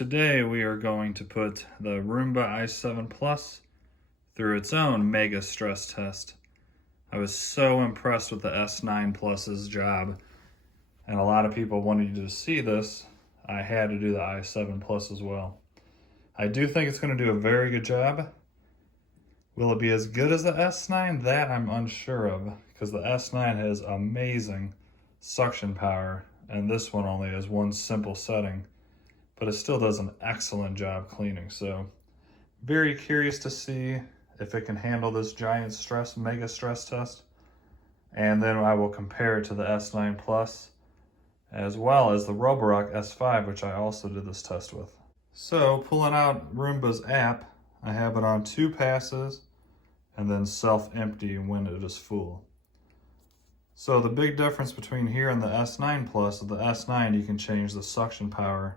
today we are going to put the Roomba i7 Plus through its own mega stress test. I was so impressed with the S9 Plus's job, and a lot of people wanted to see this. I had to do the i7 Plus as well. I do think it's going to do a very good job. Will it be as good as the S9? That I'm unsure of, because the S9 has amazing suction power, and this one only has one simple setting, but it still does an excellent job cleaning. So very curious to see if it can handle this giant mega stress test. And then I will compare it to the S9 Plus, as well as the Roborock S5, which I also did this test with. So pulling out Roomba's app, I have it on 2 passes and then self-empty when it is full. So the big difference between here and the S9 Plus is the S9 you can change the suction power,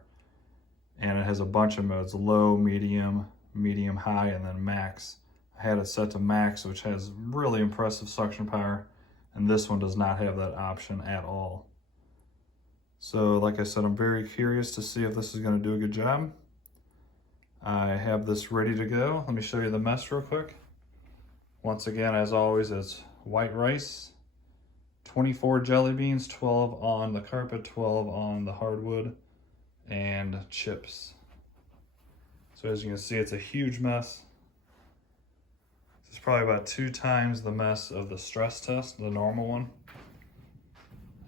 and it has a bunch of modes: low, medium, medium high, and then max. I had it set to max, which has really impressive suction power, and this one does not have that option at all. So like I said, I'm very curious to see if this is going to do a good job. I have this ready to go. Let me show you the mess real quick. Once again, as always, it's white rice, 24 jelly beans, 12 on the carpet, 12 on the hardwood, and chips. So as you can see, it's a huge mess. It's probably about 2 times the mess of the stress test, the normal one.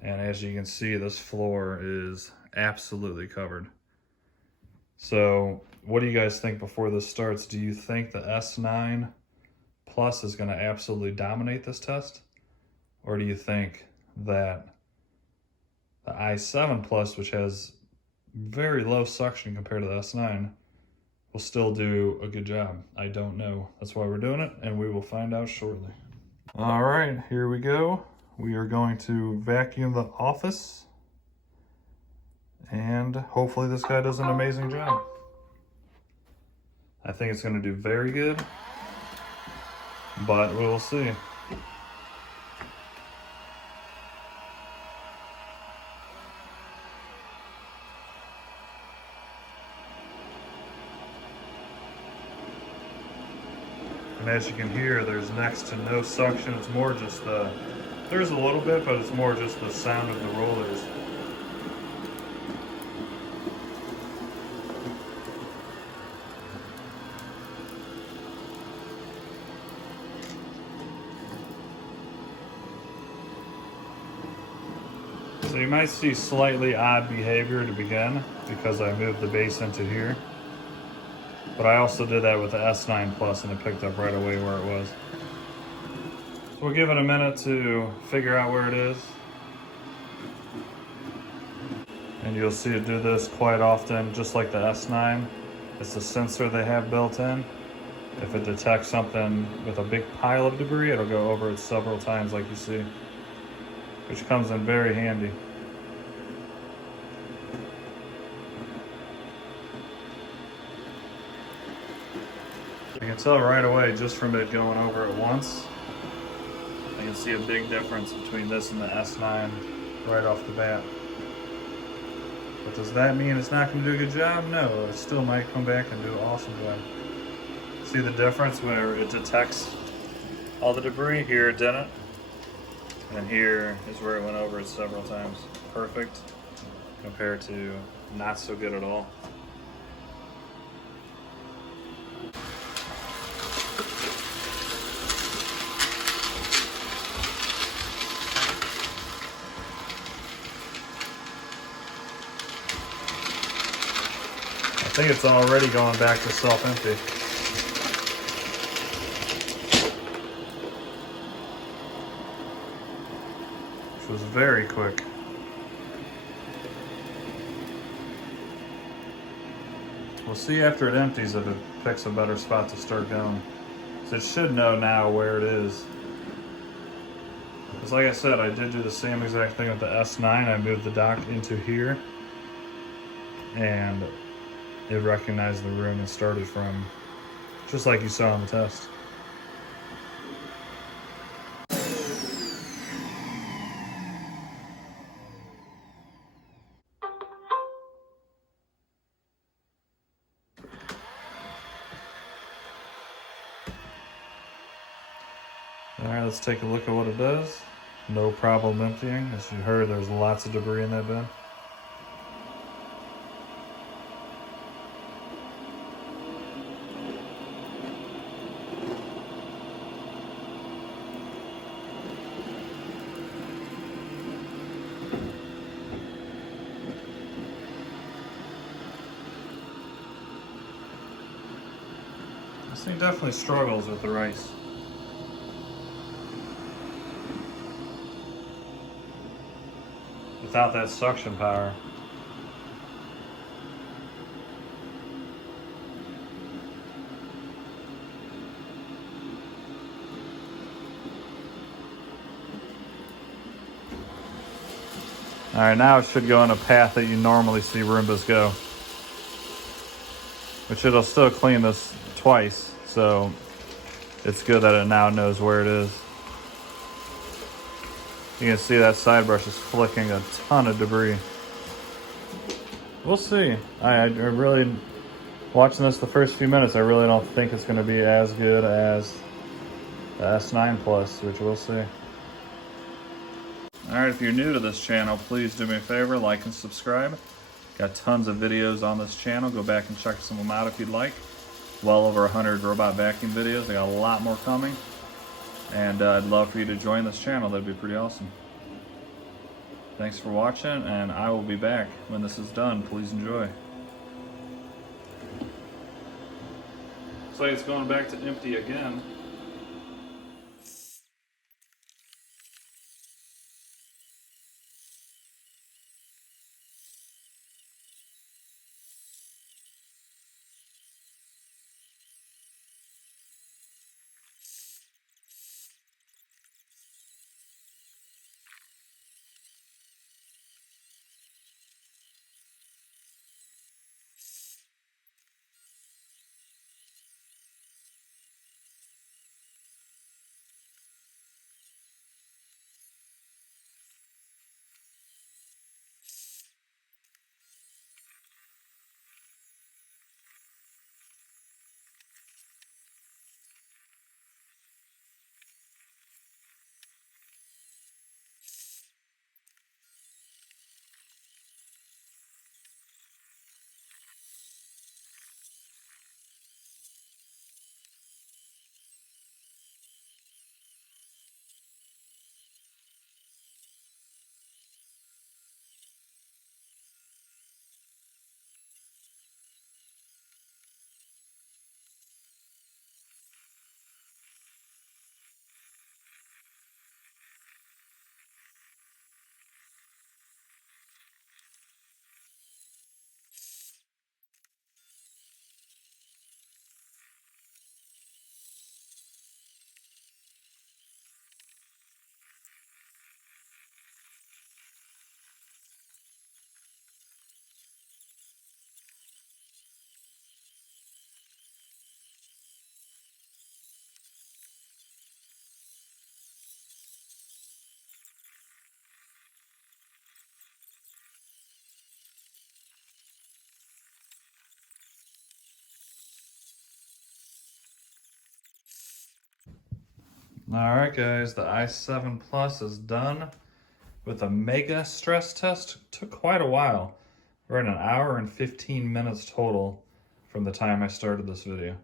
And as you can see, this floor is absolutely covered. So what do you guys think before this starts? Do you think the S9 Plus is going to absolutely dominate this test? Or do you think that the i7 Plus, which has very low suction compared to the S9, will still do a good job? I don't know. That's why we're doing it, and we will find out shortly. All right, here we go. We are going to vacuum the office, and hopefully this guy does an amazing job. I think it's going to do very good, but we will see. And as you can hear, there's next to no suction. It's more just there's a little bit, but it's more just the sound of the rollers. So you might see slightly odd behavior to begin because I moved the base into here. But I also did that with the S9 Plus, and it picked up right away where it was. So we'll give it a minute to figure out where it is. And you'll see it do this quite often, just like the S9. It's a sensor they have built in. If it detects something with a big pile of debris, it'll go over it several times like you see, which comes in very handy. You can tell right away just from it going over it once. You can see a big difference between this and the S9 right off the bat. But does that mean it's not going to do a good job? No, it still might come back and do an awesome job. See the difference where it detects all the debris? Here it didn't. And here is where it went over it several times. Perfect compared to not so good at all. I think it's already going back to self-empty. Which was very quick. We'll see after it empties if it picks a better spot to start going. So it should know now where it is. Because like I said, I did do the same exact thing with the S9. I moved the dock into here, and it recognized the room and started from just like you saw in the test. All right, let's take a look at what it does. No problem emptying. As you heard, there's lots of debris in that bin. This thing definitely struggles with the rice. Without that suction power. All right, now it should go on a path that you normally see Roombas go. Which it'll still clean this twice, so it's good that it now knows where it is. You can see that side brush is flicking a ton of debris. We'll see. I really, watching this the first few minutes, I really don't think it's going to be as good as the S9 Plus, which we'll see. Alright, if you're new to this channel, please do me a favor, like and subscribe. Got tons of videos on this channel. Go back and check some of them out if you'd like. Well over 100 robot vacuum videos. I got a lot more coming. And I'd love for you to join this channel. That'd be pretty awesome. Thanks for watching, and I will be back when this is done. Please enjoy. Looks like it's going back to empty again. Alright guys, the i7 Plus is done with a mega stress test. Took quite a while. We're at 1 hour and 15 minutes total from the time I started this video.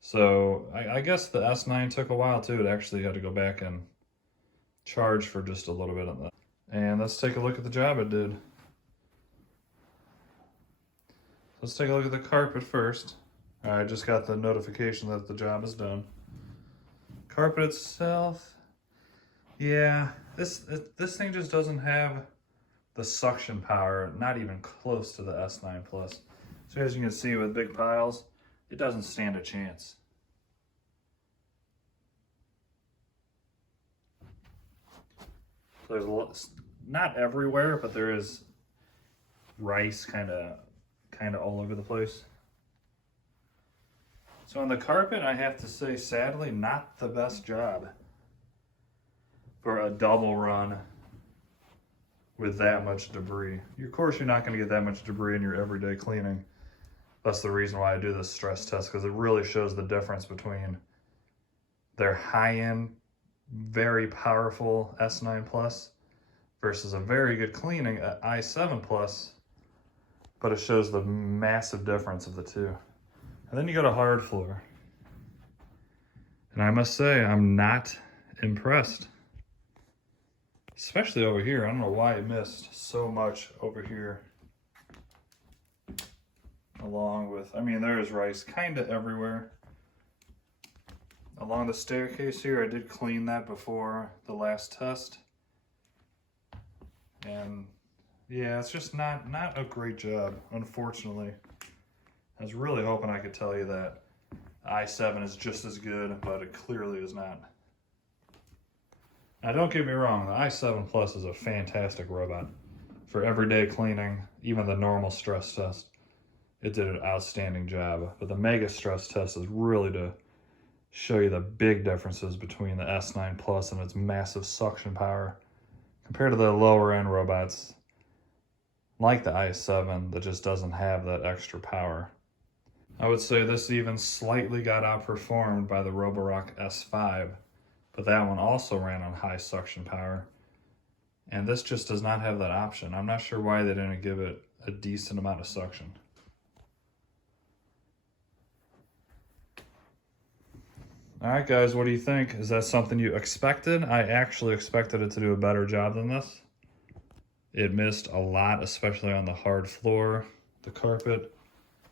So I guess the S9 took a while too. It actually had to go back and charge for just a little bit of that. And let's take a look at the job it did. Let's take a look at the carpet first. I just got the notification that the job is done. Carpet itself, yeah, this thing just doesn't have the suction power, not even close to the S9 Plus. So as you can see with big piles, it doesn't stand a chance. There's not everywhere, but there is rice kind of all over the place. So on the carpet, I have to say, sadly, not the best job for a double run with that much debris. Of course, you're not going to get that much debris in your everyday cleaning. That's the reason why I do this stress test, because it really shows the difference between their high-end very powerful S9 Plus versus a very good cleaning i7 Plus, but it shows the massive difference of the two. And then you go to hard floor. And I must say, I'm not impressed. Especially over here. I don't know why it missed so much over here. Along with, I mean, there's rice kind of everywhere. Along the staircase here, I did clean that before the last test. And yeah, it's just not a great job, unfortunately. I was really hoping I could tell you that i7 is just as good, but it clearly is not. Now don't get me wrong, the i7 Plus is a fantastic robot. For everyday cleaning, even the normal stress test, it did an outstanding job. But the mega stress test is really to show you the big differences between the S9 Plus and its massive suction power compared to the lower end robots like the i7 that just doesn't have that extra power. I would say this even slightly got outperformed by the Roborock S5, but that one also ran on high suction power. And this just does not have that option. I'm not sure why they didn't give it a decent amount of suction. All right, guys, what do you think? Is that something you expected? I actually expected it to do a better job than this. It missed a lot, especially on the hard floor, the carpet,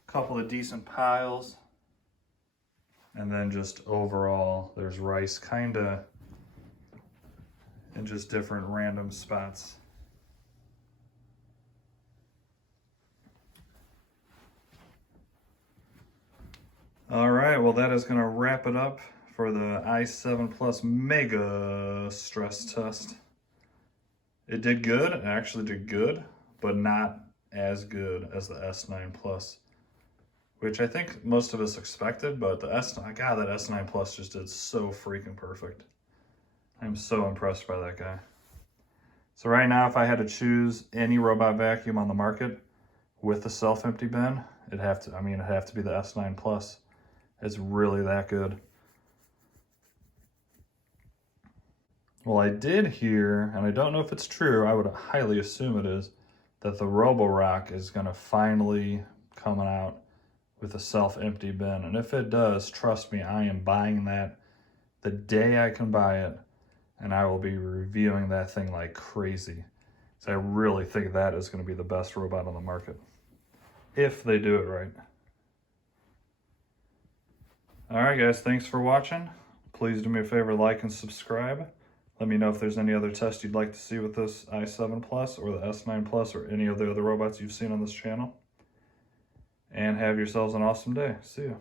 a couple of decent piles, and then just overall, there's rice kind of in just different random spots. All right, well, that is going to wrap it up for the i7 Plus Mega Stress Test. It did good. It actually did good, but not as good as the S9 Plus, which I think most of us expected, but the S9, God, that S9 Plus just did so freaking perfect. I'm so impressed by that guy. So right now, if I had to choose any robot vacuum on the market with the self-empty bin, it'd have to be the S9 Plus. It's really that good. Well, I did hear, and I don't know if it's true, I would highly assume it is, that the Roborock is going to finally come out with a self-empty bin. And if it does, trust me, I am buying that the day I can buy it, and I will be reviewing that thing like crazy. So I really think that is going to be the best robot on the market, if they do it right. All right, guys, thanks for watching. Please do me a favor, like and subscribe. Let me know if there's any other tests you'd like to see with this i7 Plus or the S9 Plus or any of the other robots you've seen on this channel. And have yourselves an awesome day. See ya.